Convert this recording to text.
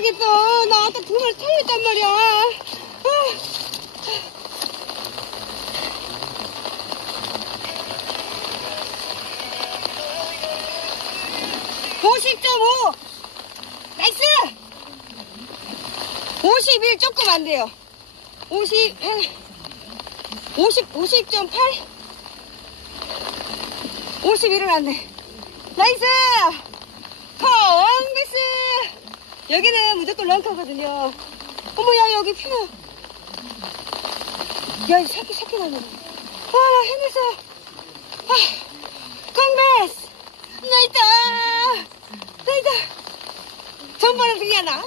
못하겠어. 나 아까 두 마리 털렸단 말이야. 아. 50.5. 나이스. 51 조금 안 돼요. 50.8. 51은 안 돼. 나이스. 나이스. 여기는 무조건 런커거든요. 어머, 야, 여기 피나. 야, 새끼 나네. 와, 나 해냈어. 아, 컨그레스. 나이다. 전번에 그냥 나.